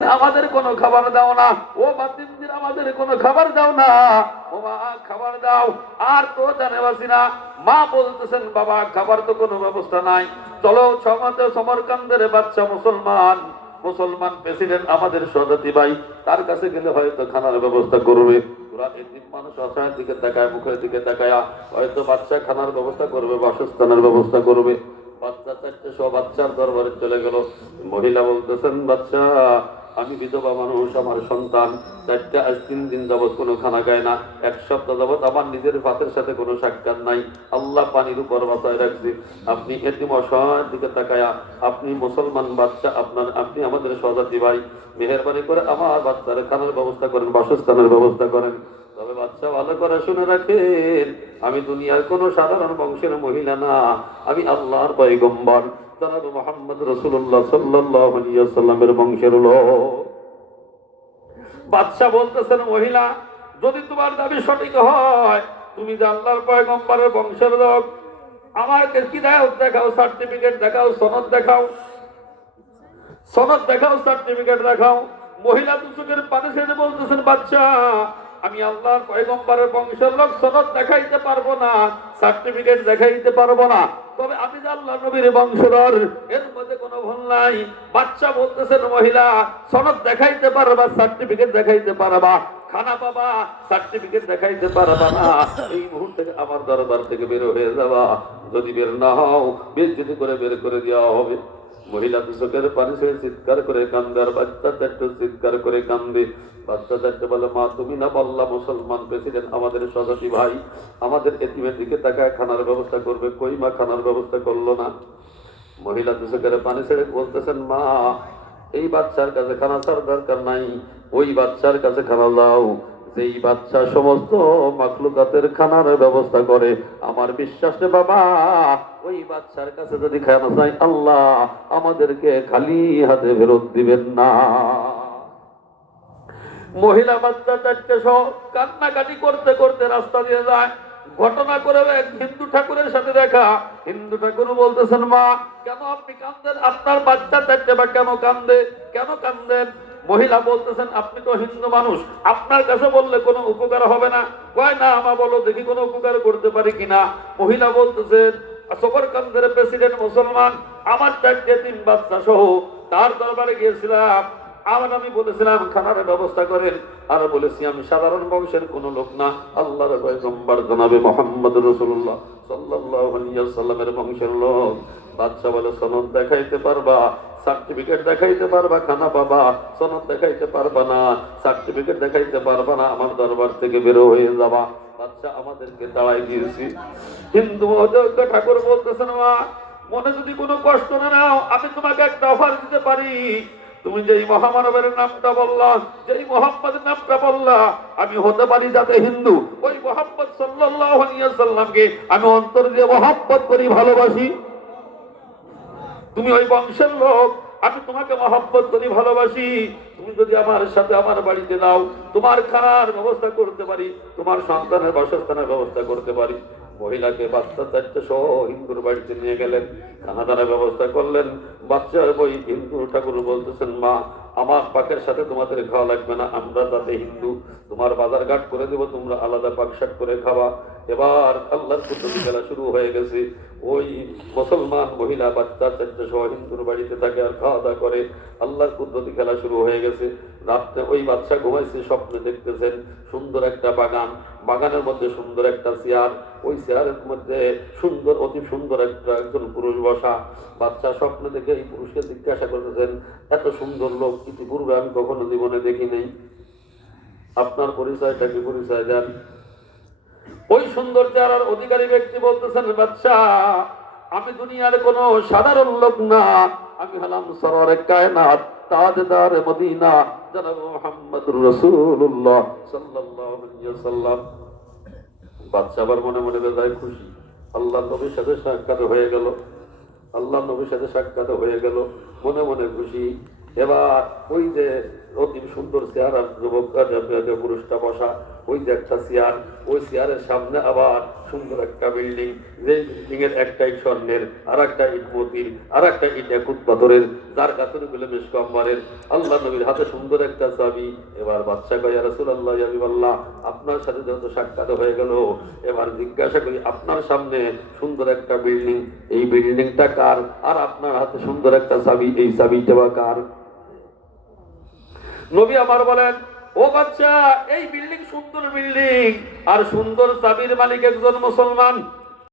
আমাদের কোনো খাবার দাও না, ও বাতিনদের আমাদের কোনো খাবার দাও না, ও মা খাবার দাও। আর তো জানেবাসি না, মা বলতেছেন বাবা খাবার তো কোনো ব্যবস্থা নাই, চলো সমাজে সমরকান্দের বাচ্চা মুসলমান মুসলমান প্রেসিডেন্ট আমাদের সদাতি ভাই, তার কাছে গেলে হয়তো খানার ব্যবস্থা করবে। ওরা এদিন মানুষ অসহায়ের দিকে তাকায়, মুখের দিকে তাকায়, হয়তো বাচ্চা খানার ব্যবস্থা করবে, বাসস্থানের ব্যবস্থা করবে। বাচ্চা চারটে সব বাচ্চার দরবারে চলে গেল। মহিলা বলতেছেন বাচ্চা আমি বিধবা মানুষ, আমার সন্তান চারটে আজ 3 দিন যাবৎ কোনো খানা খায় না, 1 সপ্তাহ যাবৎ আমার নিজের ভাতের সাথে কোনো সাক্ষাৎ নাই, আল্লাহ পানির উপর বাঁচায় রাখছি। আপনি এতিম অসহায়ের দিকে তাকায়া, আপনি মুসলমান বাচ্চা, আপনি আমাদের স্বজাতি ভাই, মেহেরবানি করে আমার বাচ্চার খানার ব্যবস্থা করেন, বাসস্থানের ব্যবস্থা করেন। তবে বাচ্চা ভালো করে শুনে রাখেন, আমি দুনিয়ার কোনো সাধারণ বংশের মহিলা না, আমি আল্লাহর পয়গম্বর জনাব মুহাম্মদ রাসূলুল্লাহ সাল্লাল্লাহু আলাইহি ওয়াসাল্লামের বংশের লোক। বাদশা বলতেছেন মহিলা যদি তোমার দাবি সঠিক হয়, তুমি যে আল্লাহর পয়গম্বরের বংশের লোক, আমাকে কি দেখাও, সার্টিফিকেট দেখাও, সনদ দেখাও, সনদ দেখাও, সার্টিফিকেট দেখাও। মহিলা দুচোখের পানি ছেড়ে বলতেছেন বাচ্চা আমি আল্লাহর পয়গম্বরের বংশের লোক, সনদ দেখাইতে পারবো না, সার্টিফিকেট দেখাইতে পারবো না, তবে আমি যে আল্লাহ নবীর বংশধর এর মধ্যে কোনো ভুল নাই। বাচ্চা বলতেছেন মহিলা সনদ দেখাইতে পারবা, সার্টিফিকেট দেখাইতে পারবা, খানা পাবা, সার্টিফিকেট দেখাইতে পারবা না, এই মুহূর্তে আমার দরবার থেকে বের হয়ে যাবা। যদি বের না হও বেজ্জতি করে বের করে দেওয়া হবে। মহিলা দুচোখের পানি ছেড়ে চিৎকার করে কান্দে, আর বাচ্চা চারটে চিৎকার করে কান্দে। বাচ্চা চারটে বলে মা তুমি না বললা মুসলমান প্রেসিডেন্ট আমাদের স্বজাতি ভাই আমাদের এতিমের দিকে তাকায় খানার ব্যবস্থা করবে, কই মা খানার ব্যবস্থা করলো না। মহিলা দুচোখের পানি ছেড়ে বলতেছেন মা এই বাচ্চার কাছে খানা ছাড়ার দরকার নাই, ওই বাচ্চার কাছে খানা দাও যেই বাচ্চা সমস্ত মাখলুকাতের খানার ব্যবস্থা করে। আমার বিশ্বাস রে বাবা, ওই বাচ্চার কাছে যদি খানা চাই আল্লাহ আমাদেরকে খালি হাতে ফেরত দিবেন না। মহিলা বাচ্চা চারটে সহ কান্নাকাটি করতে করতে রাস্তা দিয়ে যায়। ঘটনা করে এক হিন্দু ঠাকুরের সাথে দেখা। হিন্দু ঠাকুর বলতেছেন মা কেন আপনি কান্দেন, আপনার বাচ্চা চারটে বা কেন কান্দে, কেন কান্দেন? মহিলা বলতেছেন আপনি তো হিন্দু মানুষ, আপনার কাছে বললে কোনো উপকার হবে না। কয় না আমা বলো দেখি কোনো উপকার করতে পারি কিনা। মহিলা বলতেছেন সমরকান্দের প্রেসিডেন্ট মুসলমান, আমার চারটে 3 বাচ্চা সহ তার দরবারে গিয়েছিলাম, আবার আমি বলেছিলাম খানার ব্যবস্থা করেন, আর বলেছি আমি সাধারণ বংশের কোন লোক না, আল্লাহর পয়গম্বর জনাবে মুহাম্মদ রাসূলুল্লাহ সাল্লাল্লাহু আলাইহি ওয়াসাল্লামের বংশের লোক। বাদশা বলে সনদ দেখাইতে পারবা, সার্টিফিকেট দেখাইতে পারবা, খানা পাবা, সনদ দেখাইতে পারবা না, সার্টিফিকেট দেখাইতে পারবা না, আমার দরবার থেকে বের হয়ে যাবা। বাদশা আমাদেরকে দাঁড়াই দিয়েছি। হিন্দু অযোগ্য ঠাকুর বলতেছেন মা মনে যদি কোনো কষ্ট না নাও, আমি তোমাকে একটা অফার দিতে পারি। তুমি যেই মহামানবের নামটা বললা, যেই মোহাম্মদের নামটা বললা, আমি হতে পারি যাতে হিন্দু, ওই মোহাম্মদ সাল্লাল্লাহু আলাইহি ওয়াসাল্লামকে আমি অন্তর দিয়ে মহব্বত করি, ভালোবাসি। তুমি ওই বংশের লোক, আমি তোমাকে মহব্বত করি, ভালোবাসি। তুমি যদি আমার সাথে আমার বাড়িতে দাও, তোমার খানার ব্যবস্থা করতে পারি, তোমার সন্তানের বাসস্থানের ব্যবস্থা করতে পারি। মহিলাকে বাচ্চা চারটে সহ হিন্দুর বাড়িতে নিয়ে গেলেন, খানা দানার ব্যবস্থা করলেন। বাচ্চার বই হিন্দু ঠাকুর বলতেছেন মা আমার পাকের সাথে তোমাদের খাওয়া লাগবে না, আমরা তাতে হিন্দু, তোমার বাজার ঘাট করে দেবো, তোমরা আলাদা পাকশাক করে খাওয়া। এবার আল্লাহর কুদরতি খেলা শুরু হয়ে গেছে। ওই মুসলমান মহিলা বাচ্চা চারটে সহ হিন্দুর বাড়িতে থাকে আর খাওয়া দাওয়া করে, আল্লাহর কুদরতি খেলা শুরু হয়ে গেছে। রাত্রে ওই বাচ্চা ঘুমাইছে, স্বপ্নে দেখতেছেন সুন্দর একটা বাগান, বাগানের মধ্যে সুন্দর একটা চেয়ার, ওই চেয়ারের মধ্যে সুন্দর অতি সুন্দর একজন পুরুষ বসা। বাচ্চা স্বপ্নে দেখে এই পুরুষকে জিজ্ঞাসা করতেছেন এত সুন্দর লোক ইতিপূর্বে আমি কখনো জীবনে দেখি নাই, আপনার পরিচয়টা কি, পরিচয় দেন। ওই সুন্দর চেহারার অধিকারী ব্যক্তি বলতেছেন বাচ্চা আমি দুনিয়ার কোন সাধারণ লোক না, আমি হলাম সরওয়ারে কায়নাত তাজদার মদিনা জনাব মুহাম্মদুর রাসূলুল্লাহ সাল্লাল্লাহু আলাইহি ওয়াসাল্লাম। বাচ্চা আবার মনে মনে বেজায় খুশি, আল্লাহ নবীর সাথে সাক্ষাৎ হয়ে গেল, আল্লাহ নবীর সাথে সাক্ষাৎ হয়ে গেল, মনে মনে খুশি। এবার ওই যে অতি সুন্দর চেহারার যুবক পুরুষটা বসা, ওই যে একটা চেয়ার, ওই চেয়ারের সামনে আবার সুন্দর একটা বিল্ডিং, যে বিল্ডিং এর একটা ইট স্বর্ণের, আর একটা ইট মতির, আর একটা ইট একুত পাথরের, যার গাঁথনি গুলো মেশকাম্বারের। আল্লাহ নবীর হাতে সুন্দর একটা চাবি। এবার বাদশা কয়, ইয়া রাসূলুল্লাহ, ইয়া হাবিবাল্লাহ, আপনার সাথে যত সাক্ষাৎ হয়ে গেল, এবার জিজ্ঞাসা করি আপনার সামনে সুন্দর একটা বিল্ডিং, এই বিল্ডিংটা কার? আর আপনার হাতে সুন্দর একটা চাবি, এই চাবিটা বা কার? নবী আমার বলেন, ও বাচ্চা, এই বিল্ডিং সুন্দর বিল্ডিং, আর সুন্দর চাবির মালিক একজন মুসলমান।